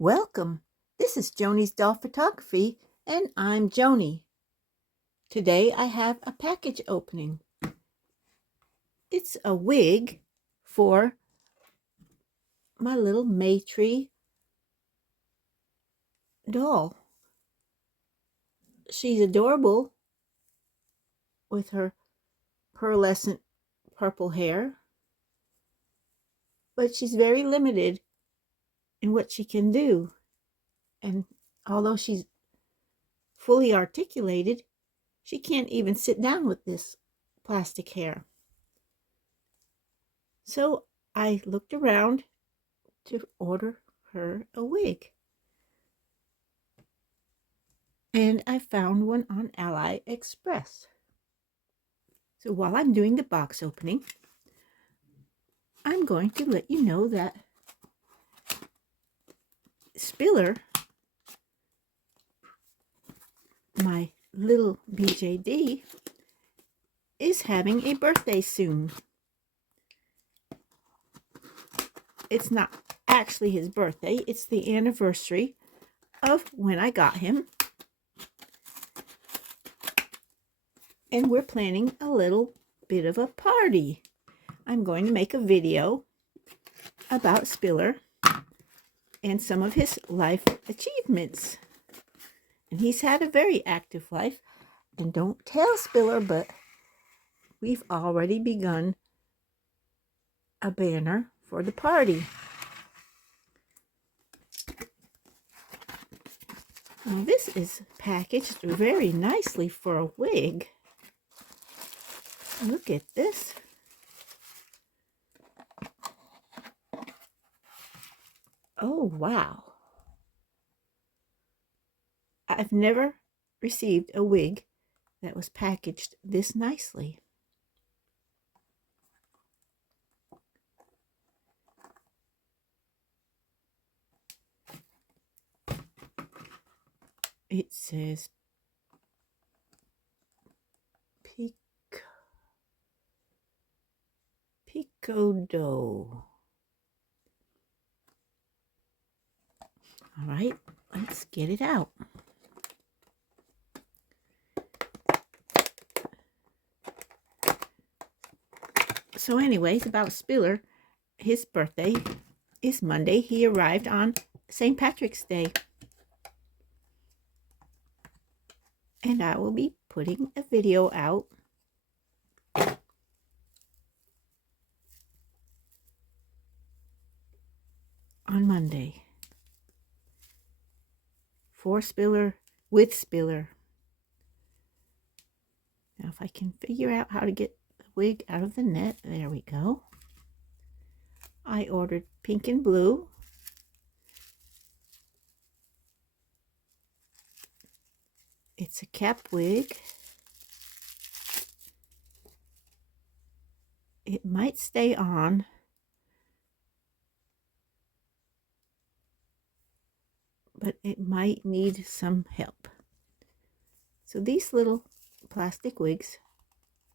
Welcome. This is Joni's Doll Photography, and I'm Joni. Today I have a package opening. It's a wig for my little May Tree doll. She's adorable with her pearlescent purple hair, but she's very limited in what she can do. And although she's fully articulated, she can't even sit down with this plastic hair. So I looked around to order her a wig. And I found one on Aliexpress. So while I'm doing the box opening, I'm going to let you know that Spiller, my little BJD, is having a birthday soon. It's not actually his birthday, it's the anniversary of when I got him. And we're planning a little bit of a party. I'm going to make a video about Spiller and some of his life achievements. And he's had a very active life. And don't tell Spiller, but we've already begun a banner for the party. Now this is packaged very nicely for a wig. Look at this. Oh, wow. I've never received a wig that was packaged this nicely. It says Pico. All right, let's get it out. So anyways, about Spiller, his birthday is Monday. He arrived on St. Patrick's Day. And I will be putting a video out on Monday for Spiller, with Spiller. Now if I can figure out how to get the wig out of the net, there we go. I ordered pink and blue. It's a cap wig. It might stay on. But it might need some help. So these little plastic wigs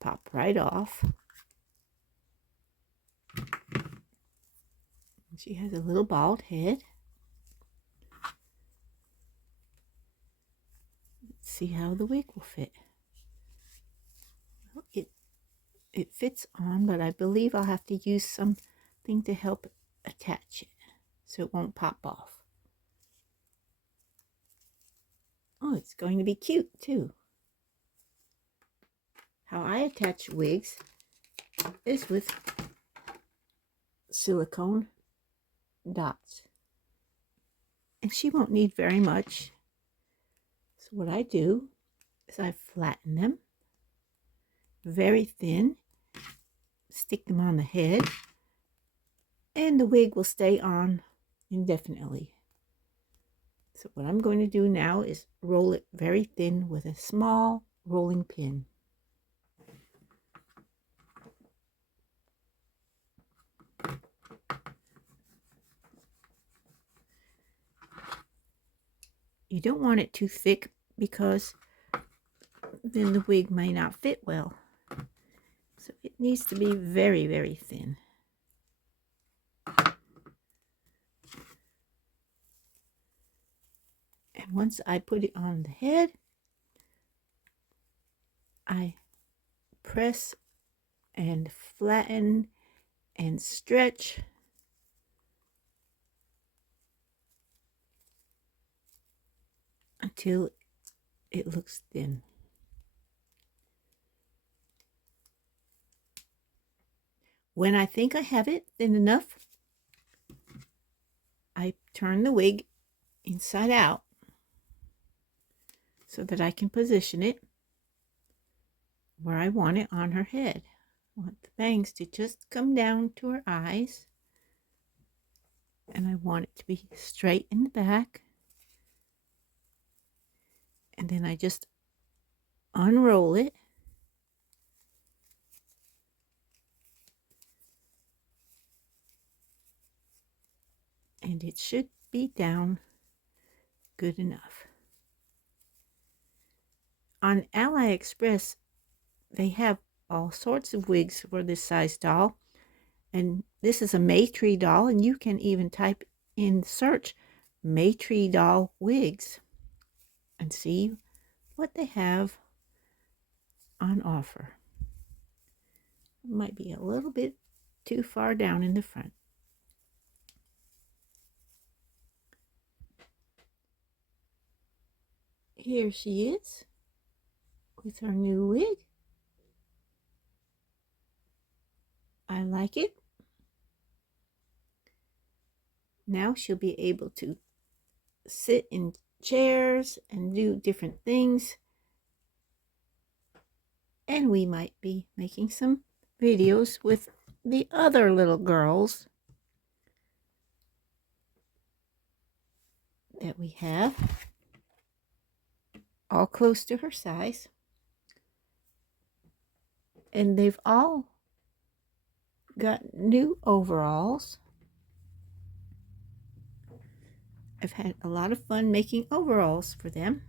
pop right off. She has a little bald head. Let's see how the wig will fit. Well, it fits on, but I believe I'll have to use something to help attach it so it won't pop off. Oh, it's going to be cute too. How I attach wigs is with silicone dots. And she won't need very much. So what I do is I flatten them very thin, stick them on the head, and the wig will stay on indefinitely. So what I'm going to do now is roll it very thin with a small rolling pin. You don't want it too thick because then the wig may not fit well. So it needs to be very, very thin. And once I put it on the head, I press and flatten and stretch until it looks thin. When I think I have it thin enough, I turn the wig inside out so that I can position it where I want it on her head. I want the bangs to just come down to her eyes, and I want it to be straight in the back. And then I just unroll it. And it should be down good enough. On Aliexpress, they have all sorts of wigs for this size doll. And this is a May Tree doll, and you can even type in search May Tree doll wigs and see what they have on offer. It might be a little bit too far down in the front. Here she is with her new wig. I like it. Now she'll be able to sit in chairs and do different things. And we might be making some videos with the other little girls that we have, all close to her size. And they've all got new overalls. I've had a lot of fun making overalls for them.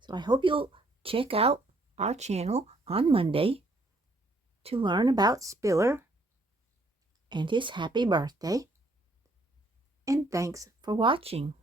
So I hope you'll check out our channel on Monday to learn about Spiller and his happy birthday. And thanks for watching.